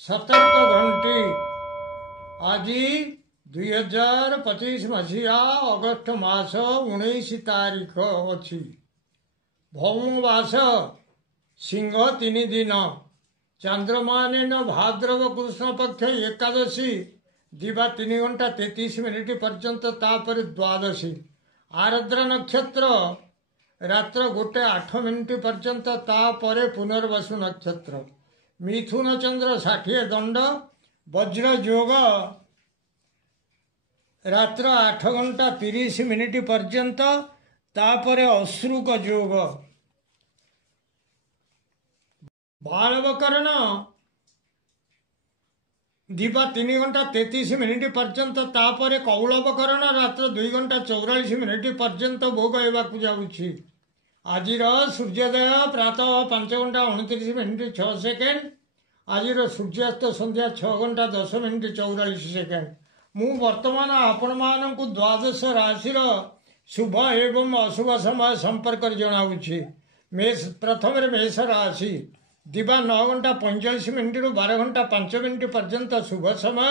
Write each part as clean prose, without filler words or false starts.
सतर्क घंटी आज 2025 मसीहा अगस्ट मास 19 तारीख अच्छी भौमवास सिंह 3 दिन चंद्रमान भाद्रव कृष्ण पक्ष एकादशी दिवा 3 घंटा 33 मिनिट पर्यंत तापर द्वादशी आर्द्र नक्षत्र रात्र 1:08 मिनिट पर्यंत तापर पुनर्वसु नक्षत्र मिथुन चंद्र 60 दंड वज्र योग रात्र 8 घंटा 30 मिनिट पर्यंत तापर अश्रुक योग बालवकरण दिवा 3 घंटा 33 मिनिट पर्यंत तापर कौलवकरण रात्र 2 घंटा 44 मिनिट पर्यंत भोग हेबाकु जाउछि। आजिर सूर्योदय प्रातः 5 घंटा 29 मिनिट 6 सेकेंड आजिर सूर्यास्त संध्या 6 घंटा 10 मिनिट 44 सेकेंड। मु वर्तमान आपण मानकु द्वादश राशिर शुभ एवं अशुभ समय संपर्क जनाउछि। मेष प्रथम मेष राशि दिवा 9 घंटा 45 मिनिट 12 घंटा 5 मिनिट पर्यंत शुभ समय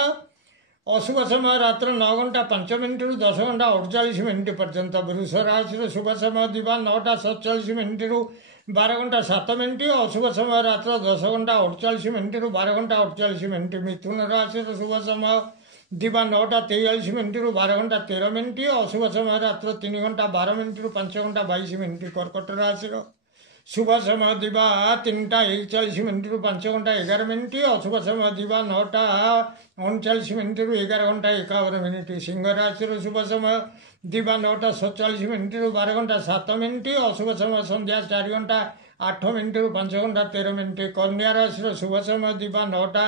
अशुभ समय रात्र 9 घंटा 5 मिनिट 10 घंटा 48 मिनिट पर्यंत। वृष राशि शुभ समय दिवा 9टा 47 मिनिट 12 घंटा 7 मिनिट अशुभ समय रात्र 10 घंटा 48 मिनिट 12 घंटा 48 मिनिट। मिथुन राशि शुभ समय दिवा 9टा 43 मिनिट 12 घंटा 13 मिनिट अशुभ समय रात्र 3 घंटा 12 मिनिट 5 घंटा 22 मिनिट। कर्कट राशि शुभ समय दिवा 3टा 41 मिनिट 5 घंटा 11 मिनिट अशुभ समय दिवा 9टा 39 मिनिट 11 घंटा 51 मिनिट। सिंह राशि शुभ समय दिवा 9टा 47 मिनिट 12 घंटा 7 मिनिट अशुभ समय संध्या 4 घंटा 8 मिनिट 5 घंटा 13 मिनिट। कन्या राशि शुभ समय दिवा 9टा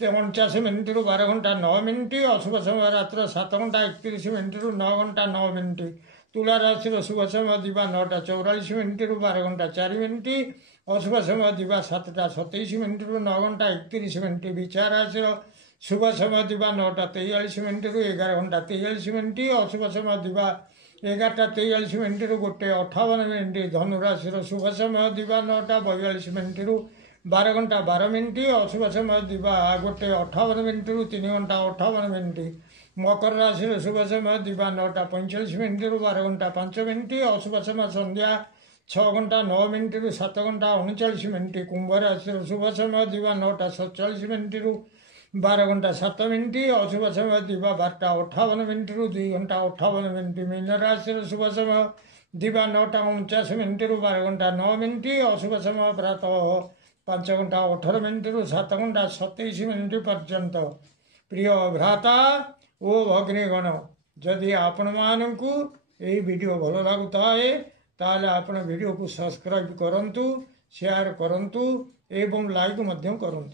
49 मिनिट 12 घंटा 9 मिनिट अशुभ समय रात्र 7 घंटा 31 मिनिट 9 घंटा 9 मिनिट। तुला राशि शुभ समय दिवा 9टा 44 मिनिट 12 घंटा 4 मिनिट अशुभ समय दिवा 7टा 27 मिनिट 9 घंटा 31 मिनिट। विचार राशि शुभ समय दिवा 9टा 43 मिनिट 11 घंटा 43 मिनिट अशुभ समय दिवा 11टा 43 मिनिट 1:58 मिनिट। धनु राशि शुभ समय दिवा 9टा 42 मिनिट 12 घंटा 12 मिनिट अशुभ समय दिवा 1:58 मिनिट 3 घंटा 58 मिनिट। मकर राशि शुभ समय दिवा 9टा 45 मिनिट 12 घंटा 5 मिनिट अशुभ समय संध्या 6 घंटा 9 मिनिट 7 घंटा 39 मिनिट। कुंभ राशि शुभ समय दिवा 9टा 47 मिनिट 12 घंटा 7 मिनिट अशुभ समय दिवा 12टा 58 मिनिट 2 घंटा 58 मिनिट। मीन राशि शुभ समय दिवा 9टा 49 मिनिट 12 घंटा 9 मिनिट अशुभ समय प्रातः 5 घंटा 18 मिनिट 7 घंटा 27 मिनिट पर्यंत। प्रिय भ्राता ओ भगिनीगण जदि आपण मानकु एही वीडियो भल लागुताए ताले आपण वीडियो को सब्सक्राइब करंतु शेयर करंतु एवं लाइक मध्यम करंतु।